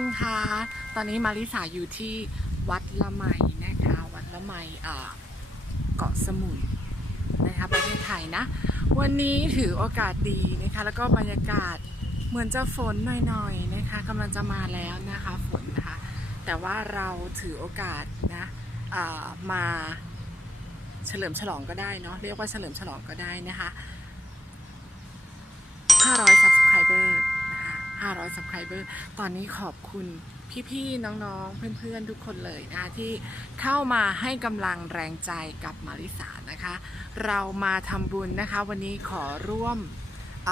นี้มาริสาอยู่ที่วัดละไมนะคะ วัดละไมเกาะสมุยนะคะประเทศไทยนะ วันนี้ถือโอกาสดีนะคะ แล้วก็บรรยากาศเหมือนจะฝนหน่อยๆนะคะกำลังจะมาแล้วนะคะฝนนะคะ แต่ว่าเราถือโอกาสนะมาเฉลิมฉลองก็ได้เนาะเรียกว่าเฉลิมฉลองก็ได้นะคะ500 subscriber นะคะ 500 subscriber ตอนนี้ขอบคุณพี่ๆ น้องๆ เพื่อนๆ ทุกคนเลยนะที่เข้ามาให้กำลังแรงใจกับมาริสานะคะ เรามาทำบุญนะคะ วันนี้ขอร่วมอ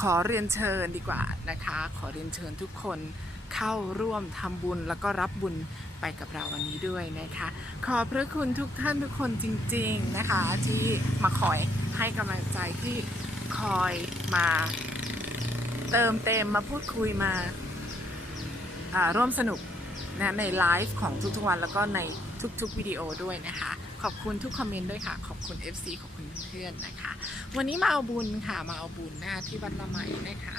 ขอเรียนเชิญดีกว่านะคะ ขอเรียนเชิญทุกคนเข้าร่วมทำบุญแล้วก็รับบุญไปกับเราวันนี้ด้วยนะคะ ขอบพระคุณทุกท่านทุกคนจริง ๆนะคะ ที่มาคอยให้กำลังใจที่คอยมา เติมเต็มมาพูดคุยมาอ่าร่วมสนุกนะในไลฟ์ของทุกๆวันแล้วก็ในทุกๆวิดีโอด้วยนะคะ ขอบคุณทุกคอมเมนต์ด้วยค่ะ ขอบคุณ FC ขอบคุณเพื่อนๆนะคะ วันนี้มาเอาบุญค่ะ มาเอาบุญนะคะที่วัดละไมนะคะ